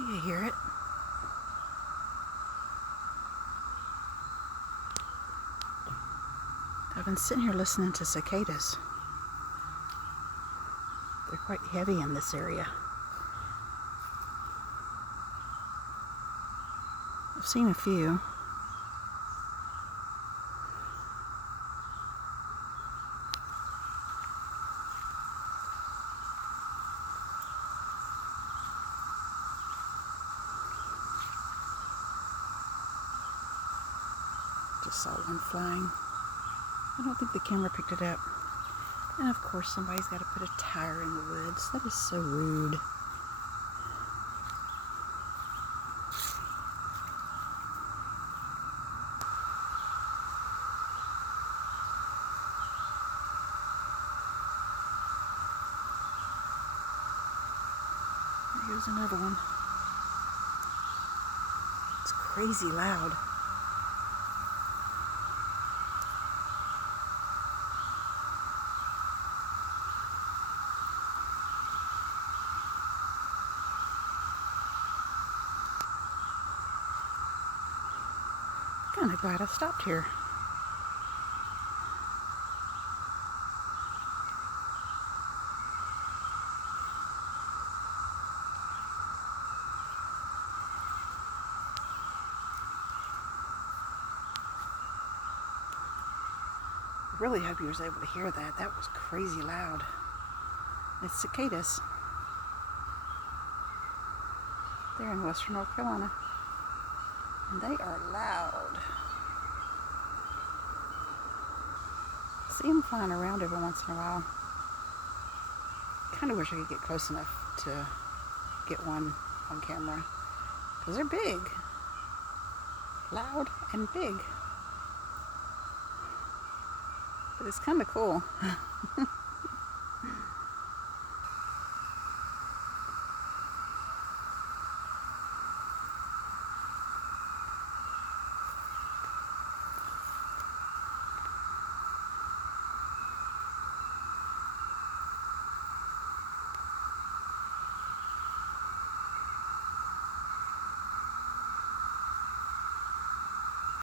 Do you hear it? I've been sitting here listening to cicadas. They're quite heavy in this area. I've seen a few. Just saw one flying. I don't think the camera picked it up. And of course somebody's got to put a tire in the woods. That is so rude. Here's another one. It's crazy loud. Kind of glad I stopped here. I really hope you was able to hear that. That was crazy loud. It's cicadas. They're in western North Carolina. And they are loud. See them flying around every once in a while. Kind of wish I could get close enough to get one on camera. Because they're big. Loud and big. But it's kind of cool.